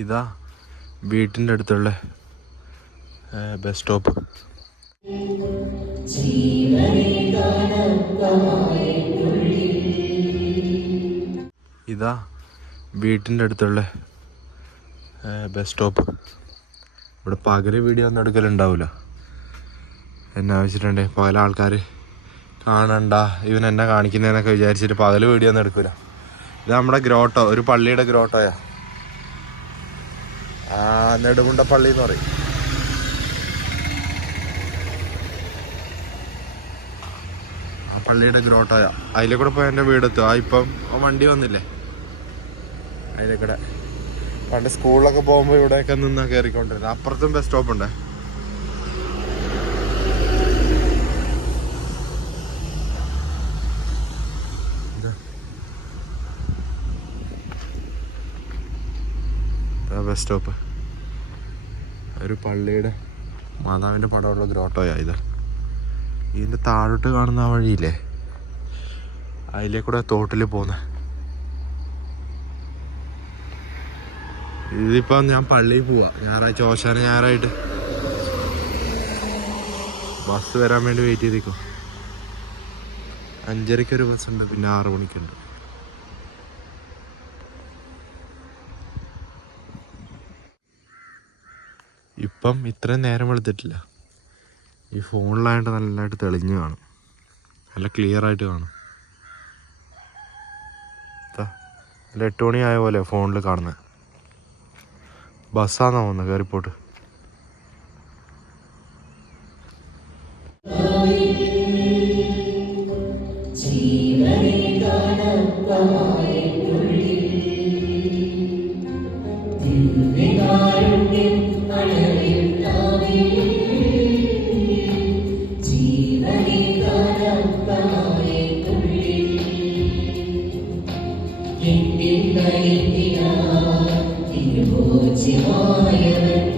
ഇതാ വീട്ടിൻ്റെ അടുത്തുള്ള ബസ് സ്റ്റോപ്പ്. ഇതാ വീട്ടിൻ്റെ അടുത്തുള്ള ബസ് സ്റ്റോപ്പ്. ഇവിടെ പകല് വീഡിയോ ഒന്നും എടുക്കലുണ്ടാവില്ല. എന്നെ വെച്ചിട്ടുണ്ട് പകല ആൾക്കാർ കാണണ്ട ഇവൻ എന്നെ കാണിക്കുന്നതെന്നൊക്കെ വിചാരിച്ചിട്ട് പകല് വീഡിയോ ഒന്നും എടുക്കില്ല. ഇത് നമ്മുടെ ഗ്രോട്ടോ, ഒരു പള്ളിയുടെ ഗ്രോട്ടോയാ. നെടുമുണ്ട പള്ളി എന്ന് പറയും. ആ പള്ളിയുടെ ഗ്രോട്ടോയാ. അതിലെ കൂടെ പോയി എൻ്റെ വീടെത്തും. ഇപ്പം വണ്ടി വന്നില്ലേ അതിലെ കൂടെ. പണ്ട് സ്കൂളിലൊക്കെ പോകുമ്പോൾ ഇവിടെയൊക്കെ നിന്നാ കയറിക്കൊണ്ടിരുന്നത്. അപ്പുറത്തും ബസ് സ്റ്റോപ്പ് ഉണ്ട്. ബസ് സ്റ്റോപ്പ് ഒരു പള്ളിയുടെ മാതാവിൻ്റെ പടമുള്ള ഗ്രോട്ടോയാ ഇത്. ഇതിൻ്റെ താഴോട്ട് കാണുന്ന ആ വഴിയില്ലേ അതിലേക്കൂടെ തോട്ടിൽ പോകുന്ന. ഇതിപ്പം ഞാൻ പള്ളിയിൽ പോവാ ഞായറാഴ്ച, ഓശാന ഞായറായിട്ട്. ബസ് വരാൻ വേണ്ടി വെയിറ്റ് ചെയ്തിരിക്കും. 5:30 ബസ് ഉണ്ട്, പിന്നെ 6 മണിക്കുണ്ട്. ഇപ്പം ഇത്രയും നേരം വെളുത്തിട്ടില്ല. ഈ ഫോണിലായിട്ട് നല്ലതായിട്ട് തെളിഞ്ഞ് കാണും, നല്ല ക്ലിയർ ആയിട്ട് കാണും. നല്ല 8 മണി ആയ പോലെ ഫോണിൽ കാണുന്നത്. ബസ്സാണെന്ന് തോന്നുന്നത് കയറിപ്പോട്ട്. ശിവായ